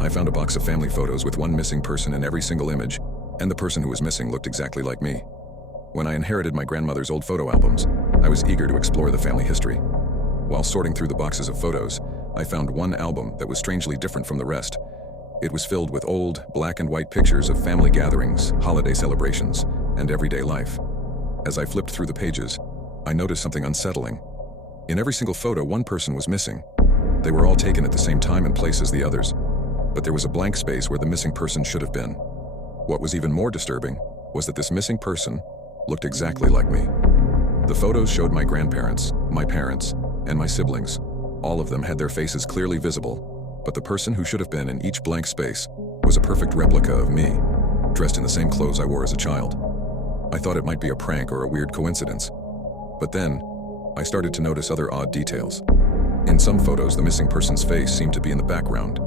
I found a box of family photos with one missing person in every single image, and the person who was missing looked exactly like me. When I inherited my grandmother's old photo albums, I was eager to explore the family history. While sorting through the boxes of photos, I found one album that was strangely different from the rest. It was filled with old, black and white pictures of family gatherings, holiday celebrations, and everyday life. As I flipped through the pages, I noticed something unsettling. In every single photo, one person was missing. They were all taken at the same time and place as the others, but there was a blank space where the missing person should have been. What was even more disturbing was that this missing person looked exactly like me. The photos showed my grandparents, my parents, and my siblings. All of them had their faces clearly visible, but the person who should have been in each blank space was a perfect replica of me, dressed in the same clothes I wore as a child. I thought it might be a prank or a weird coincidence. But then, I started to notice other odd details. In some photos, the missing person's face seemed to be in the background,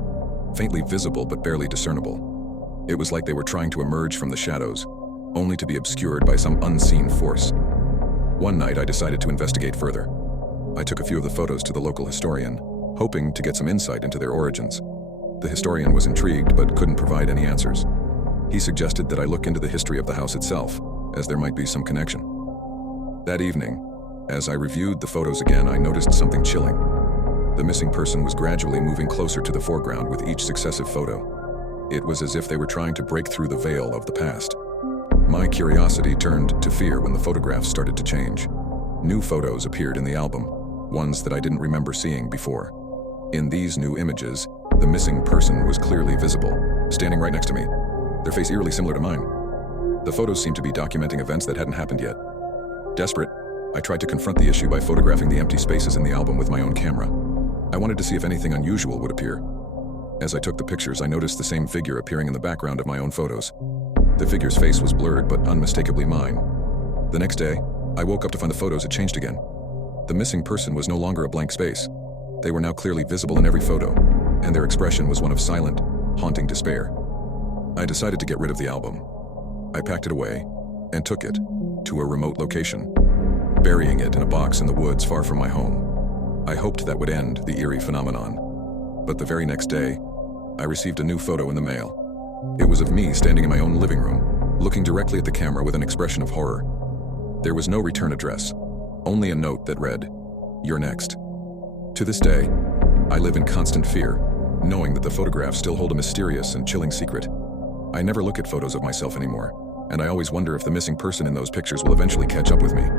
faintly visible but barely discernible. It was like they were trying to emerge from the shadows, only to be obscured by some unseen force. One night, I decided to investigate further. I took a few of the photos to the local historian, hoping to get some insight into their origins. The historian was intrigued but couldn't provide any answers. He suggested that I look into the history of the house itself, as there might be some connection. That evening, as I reviewed the photos again, I noticed something chilling. The missing person was gradually moving closer to the foreground with each successive photo. It was as if they were trying to break through the veil of the past. My curiosity turned to fear when the photographs started to change. New photos appeared in the album, ones that I didn't remember seeing before. In these new images, the missing person was clearly visible, standing right next to me, their face eerily similar to mine. The photos seemed to be documenting events that hadn't happened yet. Desperate, I tried to confront the issue by photographing the empty spaces in the album with my own camera. I wanted to see if anything unusual would appear. As I took the pictures, I noticed the same figure appearing in the background of my own photos. The figure's face was blurred but unmistakably mine. The next day, I woke up to find the photos had changed again. The missing person was no longer a blank space. They were now clearly visible in every photo, and their expression was one of silent, haunting despair. I decided to get rid of the album. I packed it away and took it to a remote location, burying it in a box in the woods far from my home. I hoped that would end the eerie phenomenon. But the very next day, I received a new photo in the mail. It was of me standing in my own living room, looking directly at the camera with an expression of horror. There was no return address, only a note that read, "You're next." To this day, I live in constant fear, knowing that the photographs still hold a mysterious and chilling secret. I never look at photos of myself anymore, and I always wonder if the missing person in those pictures will eventually catch up with me.